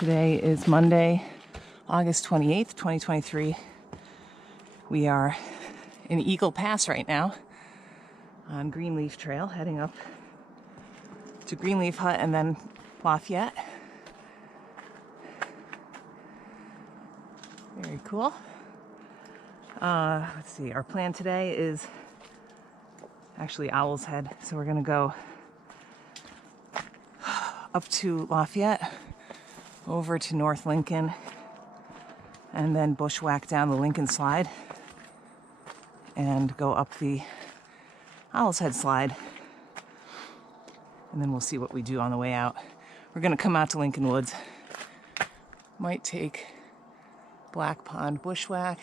Today is Monday, August 28th, 2023. We are in Eagle Pass right now on Greenleaf Trail, heading up to Greenleaf Hut and then Lafayette. Very cool. Let's see, our plan today is actually Owl's Head. So we're gonna go up to Lafayette, over to North Lincoln, and then bushwhack down the Lincoln Slide and go up the Owl's Head Slide. And then we'll see what we do on the way out. We're gonna come out to Lincoln Woods. Might take Black Pond bushwhack.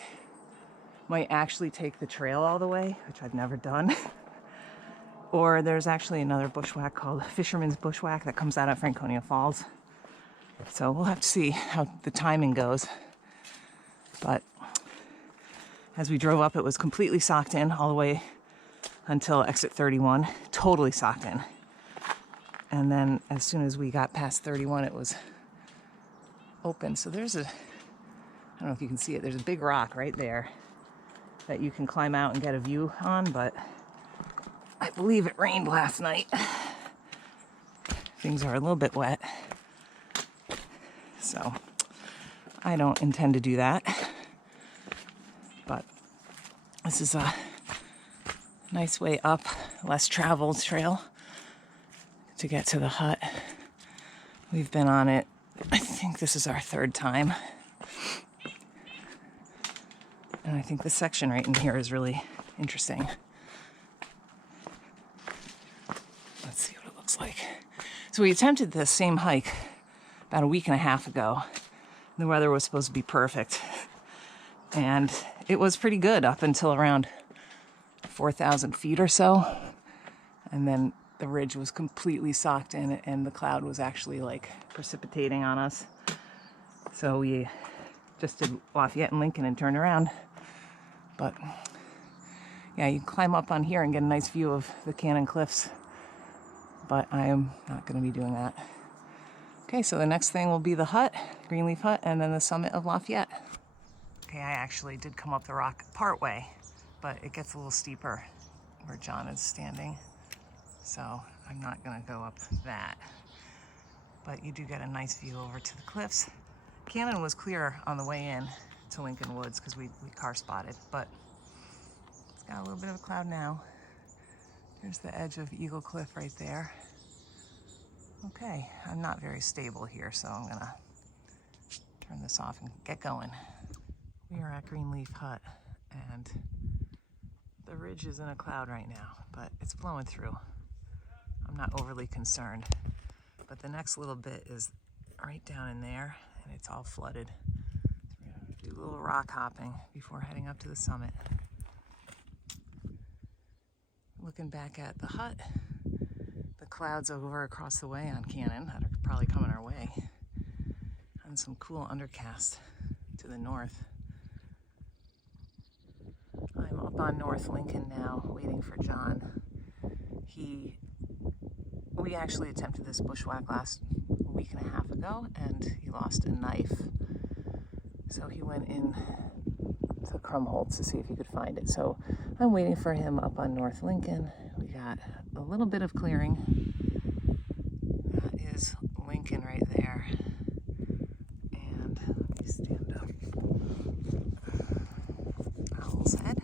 Might actually take the trail all the way, which I've never done. Or there's actually another bushwhack called Fisherman's Bushwhack that comes out at Franconia Falls. So we'll have to see how the timing goes. But as we drove up, it was completely socked in all the way until exit 31, totally socked in. And then as soon as we got past 31, it was open. So there's I don't know if you can see it, there's a big rock right there that you can climb out and get a view on, but I believe it rained last night. Things are a little bit wet. So I don't intend to do that. But this is a nice way up, less traveled trail to get to the hut. We've been on it, I think this is our third time. And I think this section right in here is really interesting. Let's see what it looks like. So we attempted this same hike about a week and a half ago. The weather was supposed to be perfect. And it was pretty good up until around 4,000 feet or so. And then the ridge was completely socked in and the cloud was actually like precipitating on us. So we just did Lafayette and Lincoln and turned around. But yeah, you can climb up on here and get a nice view of the Cannon Cliffs. But I am not going to be doing that. Okay, so the next thing will be the hut, Greenleaf Hut, and then the summit of Lafayette. Okay, I actually did come up the rock part way, but it gets a little steeper where John is standing. So I'm not gonna go up that. But you do get a nice view over to the cliffs. Cannon was clear on the way in to Lincoln Woods because we car spotted, but it's got a little bit of a cloud now. There's the edge of Eagle Cliff right there. Okay, I'm not very stable here, so I'm gonna turn this off and get going. We are at Greenleaf Hut, and the ridge is in a cloud right now, but it's blowing through. I'm not overly concerned, but the next little bit is right down in there, and it's all flooded. So we're gonna do a little rock hopping before heading up to the summit. Looking back at the hut, the clouds over across the way on Cannon that are probably coming our way, and some cool undercast to the north. I'm up on North Lincoln now, waiting for John. We actually attempted this bushwhack last week and a half ago, and he lost a knife. So he went in to Crumholtz to see if he could find it. So I'm waiting for him up on North Lincoln. We got a little bit of clearing. That is Lincoln right there. And let me stand up. Owl's Head.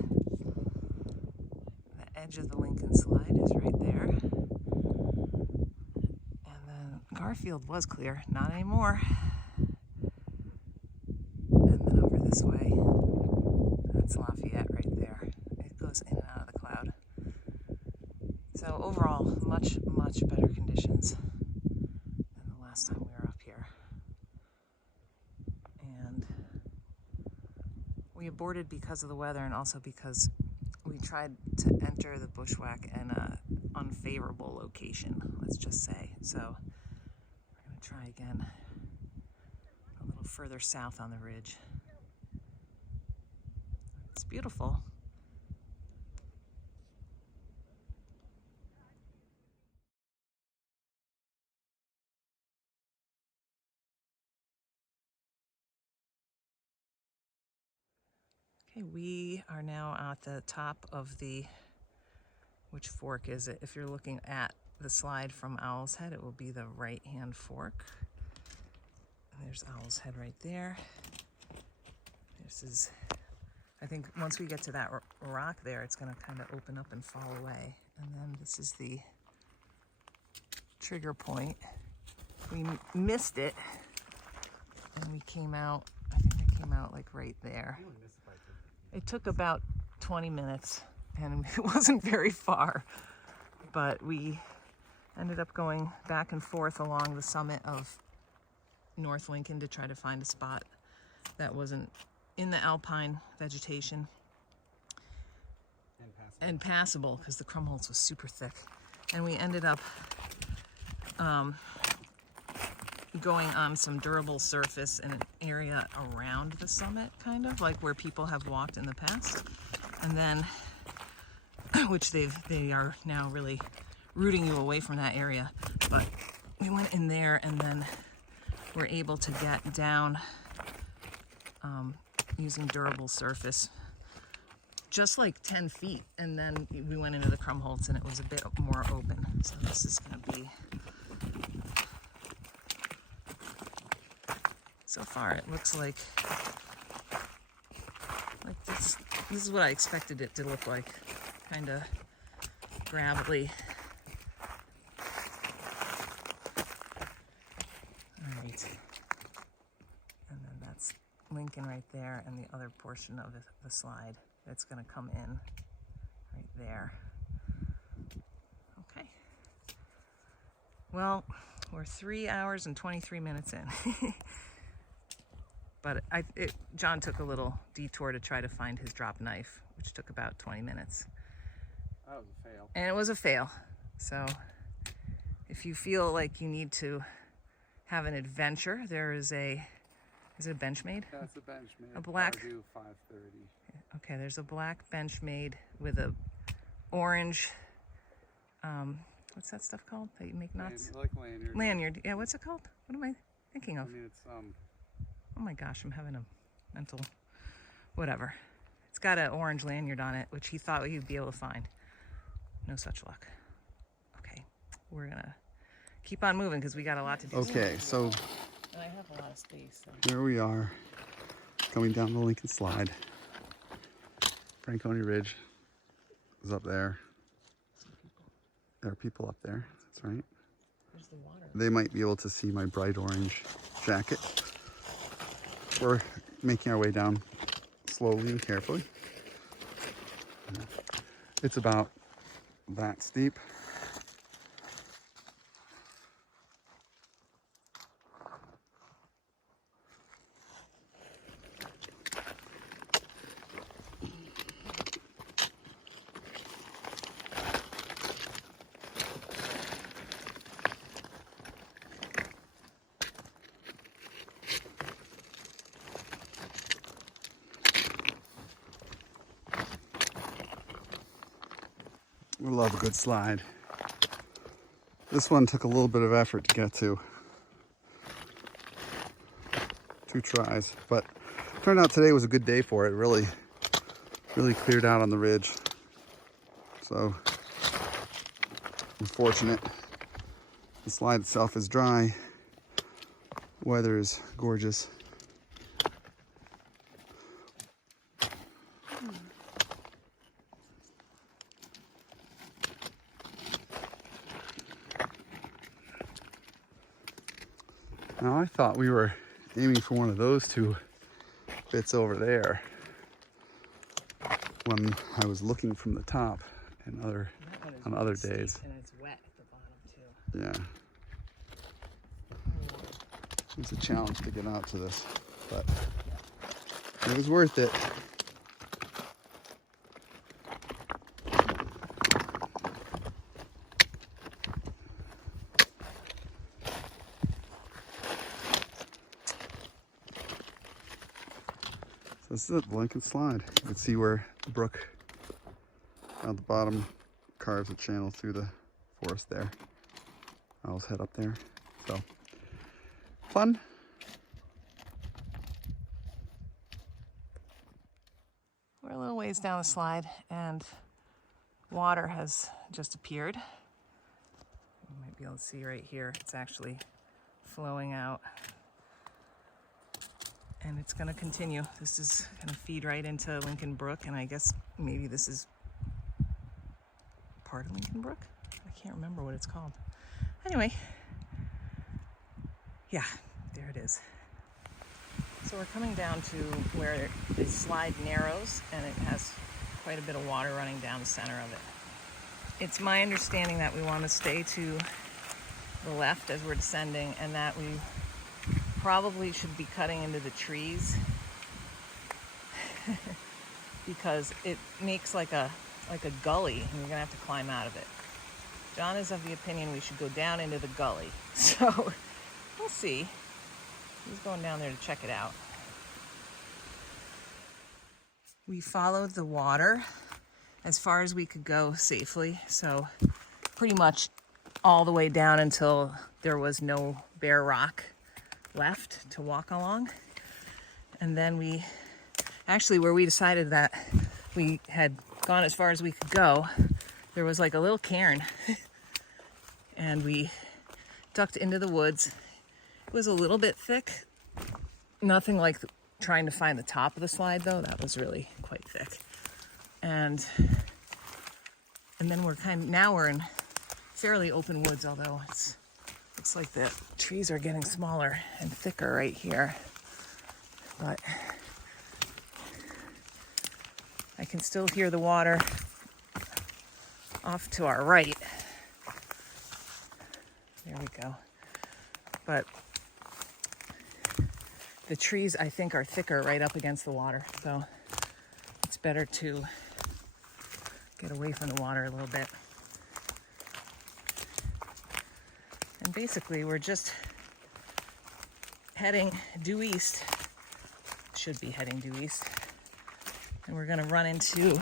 The edge of the Lincoln Slide is right there. And then Garfield was clear, not anymore. And then over this way, that's Lafayette right there. It goes in and out of the cloud. So overall, much, much better conditions than the last time we were up here. And we aborted because of the weather and also because we tried to enter the bushwhack in an unfavorable location, let's just say. So we're going to try again a little further south on the ridge. It's beautiful. Okay, we are now at the top of the, which fork is it? If you're looking at the slide from Owl's Head, it will be the right-hand fork. There's Owl's Head right there. This is, I think once we get to that rock there, it's going to kind of open up and fall away. And then this is the trigger point. We missed it, and we came out, I think I came out like right there. It took about 20 minutes, and it wasn't very far, but we ended up going back and forth along the summit of North Lincoln to try to find a spot that wasn't in the alpine vegetation and passable, because the Krumholtz was super thick. And we ended up going on some durable surface in an area around the summit, kind of like where people have walked in the past, and then which they are now really rooting you away from that area. But we went in there and then were able to get down using durable surface just like 10 feet, and then we went into the Krumholtz and it was a bit more open. So this is going to be, so far it looks like this is what I expected it to look like, kind of gravelly. All right, and then that's Lincoln right there, and the other portion of the slide that's going to come in right there. Okay. Well, we're 3 hours and 23 minutes in. But John took a little detour to try to find his drop knife, which took about 20 minutes. That was a fail. And it was a fail. So if you feel like you need to have an adventure, there is is it a Benchmade? That's a Benchmade. A black. Pardue 530. Okay, there's a black Benchmade with a orange, what's that stuff called that you make knots? Like lanyard. Lanyard. Yeah, what's it called? What am I thinking of? I mean, it's Oh my gosh, I'm having a mental whatever. It's got an orange lanyard on it, which he thought he'd be able to find. No such luck. Okay, we're gonna keep on moving because we got a lot to do. Okay, so And I have a lot of space. So. here we are, coming down the Lincoln Slide. Franconia Ridge is up there. There are people up there, that's right. There's the water. They might be able to see my bright orange jacket. We're making our way down slowly and carefully. It's about that steep. We love a good slide. This one took a little bit of effort to get to. 2 tries, but turned out today was a good day for it. Really cleared out on the ridge. So I'm fortunate. The slide itself is dry. The weather is gorgeous. Now I thought we were aiming for one of those 2 bits over there when I was looking from the top and on other days. And it's wet at the bottom too. Yeah. It's a challenge to get out to this, but it was worth it. This is it, the Lincoln Slide. You can see where the brook at the bottom carves a channel through the forest there. Owl's Head up there. So, fun. ways down the slide, and water has just appeared. You might be able to see right here, it's actually flowing out. And it's going to continue. This is going to feed right into Lincoln Brook, and I guess maybe this is part of Lincoln Brook? I can't remember what it's called. Anyway, yeah, there it is. So we're coming down to where the slide narrows, and it has quite a bit of water running down the center of it. It's my understanding that we want to stay to the left as we're descending, and that we probably should be cutting into the trees because it makes like a gully, and you're gonna have to climb out of it. John is of the opinion we should go down into the gully, so we'll see. He's going down there to check it out. We followed the water as far as we could go safely, so pretty much all the way down until there was no bare rock left to walk along. And then we actually, where we decided that we had gone as far as we could go, there was like a little cairn and we ducked into the woods. It was a little bit thick, nothing like trying to find the top of the slide though. That was really quite thick. And then now we're in fairly open woods, although looks like the trees are getting smaller and thicker right here. But I can still hear the water off to our right. There we go. But the trees, I think, are thicker right up against the water. So it's better to get away from the water a little bit. And basically, we're just heading due east. Should be heading due east. And we're gonna run into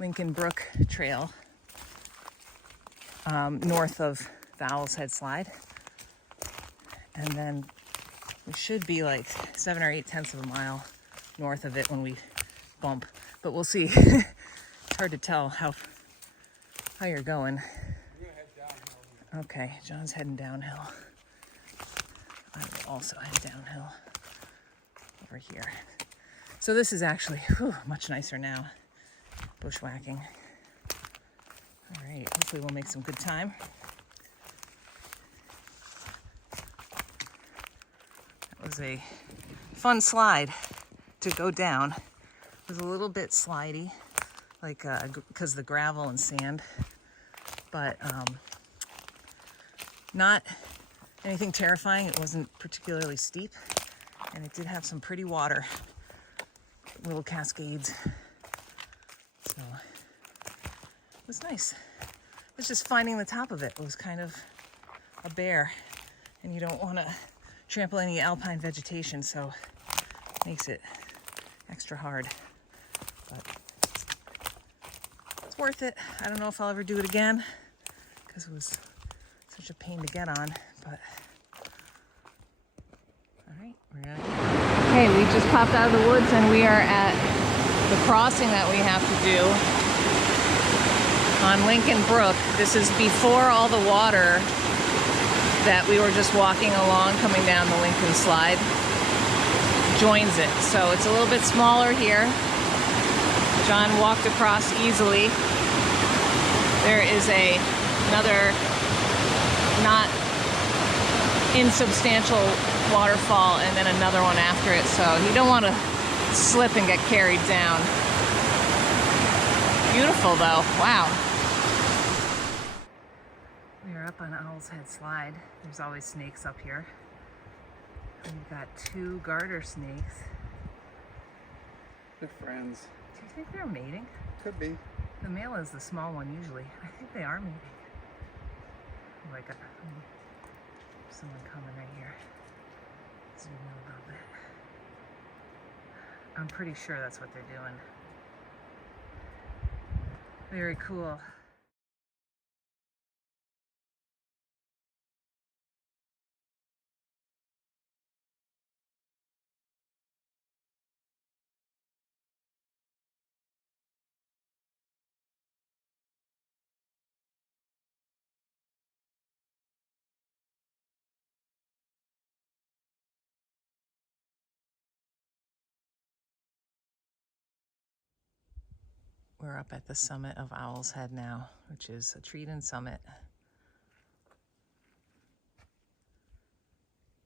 Lincoln Brook Trail, north of the Owl's Head Slide. And then we should be like 7 or 8 tenths of a mile north of it when we bump. But we'll see. It's hard to tell how you're going. Okay, John's heading downhill. I will also head downhill over here. So this is actually much nicer now. Bushwhacking. All right, hopefully we'll make some good time. That was a fun slide to go down. It was a little bit slidey, like because of the gravel and sand, but not anything terrifying. It wasn't particularly steep, and it did have some pretty water, little cascades. So it was nice. It was just finding the top of it. It was kind of a bear, and you don't want to trample any alpine vegetation, so it makes it extra hard. But it's worth it. I don't know if I'll ever do it again because it was such a pain to get on, but all right, we're gonna. Okay, we just popped out of the woods and we are at the crossing that we have to do on Lincoln Brook. This is before all the water that we were just walking along coming down the Lincoln slide joins it. So it's a little bit smaller here. John walked across easily. There is another not insubstantial waterfall and then another one after it, so you don't want to slip and get carried down. Beautiful though, wow. We are up on Owl's Head Slide. There's always snakes up here. We've got 2 garter snakes. They're friends. Do you think they're mating? Could be. The male is the small one usually. I think they are mating. Oh my god. Someone coming right here. Zoom in a little bit. I'm pretty sure that's what they're doing. Very cool. We're up at the summit of Owl's Head now, which is a treed-in summit.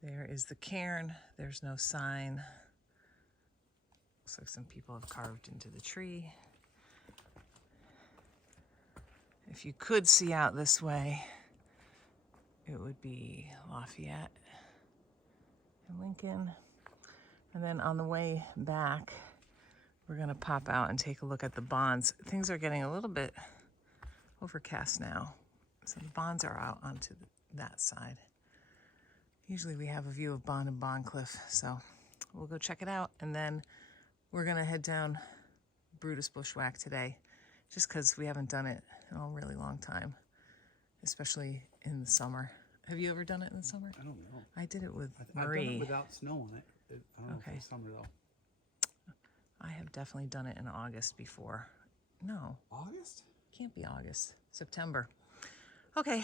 There is the cairn. There's no sign. Looks like some people have carved into the tree. If you could see out this way, it would be Lafayette and Lincoln. And then on the way back, we're gonna pop out and take a look at the bonds. Things are getting a little bit overcast now, so the bonds are out onto that side. Usually we have a view of Bond and Bond Cliff, so we'll go check it out. And then we're gonna head down Brutus Bushwhack today, just because we haven't done it in a really long time, especially in the summer. Have you ever done it in the summer? I don't know. I did it with I've Marie. done it without snow on it. I don't know Okay. if it's summer though. I have definitely done it in August before. No, August? can't be August. September. Okay,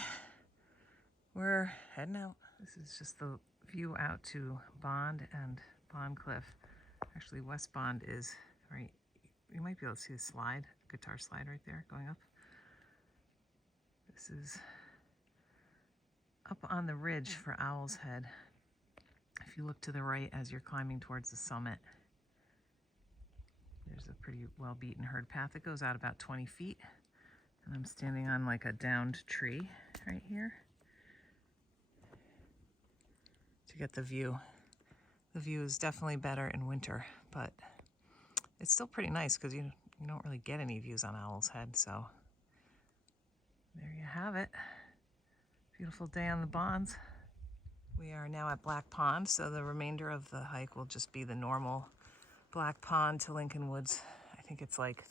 we're heading out. This is just the view out to Bond and Bond Cliff. Actually, West Bond is right. You might be able to see the slide, guitar slide right there going up. This is up on the ridge for Owl's Head. If you look to the right as you're climbing towards the summit, there's a pretty well-beaten herd path that goes out about 20 feet. And I'm standing on like a downed tree right here to get the view. The view is definitely better in winter, but it's still pretty nice because you don't really get any views on Owl's Head. So there you have it. Beautiful day on the Bonds. We are now at Black Pond, so the remainder of the hike will just be the normal Black Pond to Lincoln Woods. I think it's like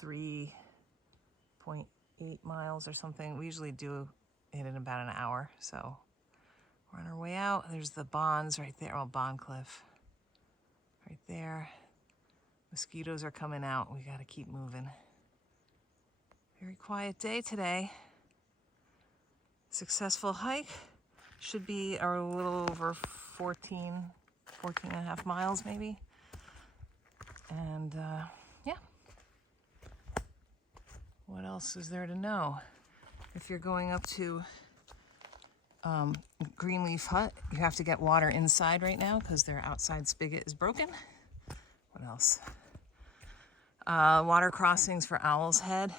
3.8 miles or something. We usually do it in about an hour, so we're on our way out. There's the Bonds right there, well, Bond Cliff right there. Mosquitoes are coming out. We gotta keep moving. Very quiet day today. Successful hike. Should be a little over 14 and a half miles maybe. And yeah. What else is there to know? If you're going up to Greenleaf Hut, you have to get water inside right now because their outside spigot is broken. What else? Water crossings for Owl's Head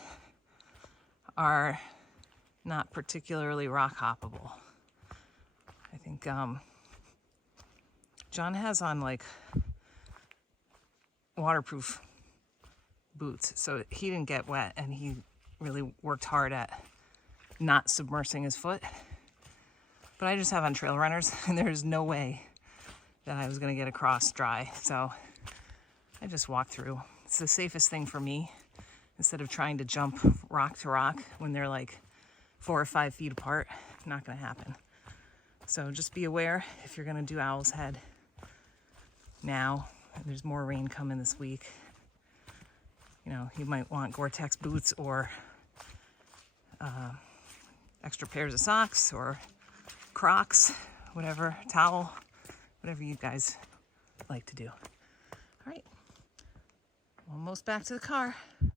are not particularly rock hoppable. I think John has on like waterproof boots, so he didn't get wet, and he really worked hard at not submersing his foot. But I just have on trail runners, and there's no way that I was gonna get across dry, so I just walked through. It's the safest thing for me, instead of trying to jump rock to rock when they're like 4 or 5 feet apart. Not gonna happen. So just be aware if you're gonna do Owl's Head now. There's more rain coming this week. You know, you might want Gore-Tex boots or extra pairs of socks or Crocs, whatever, towel, whatever you guys like to do. All right, almost back to the car.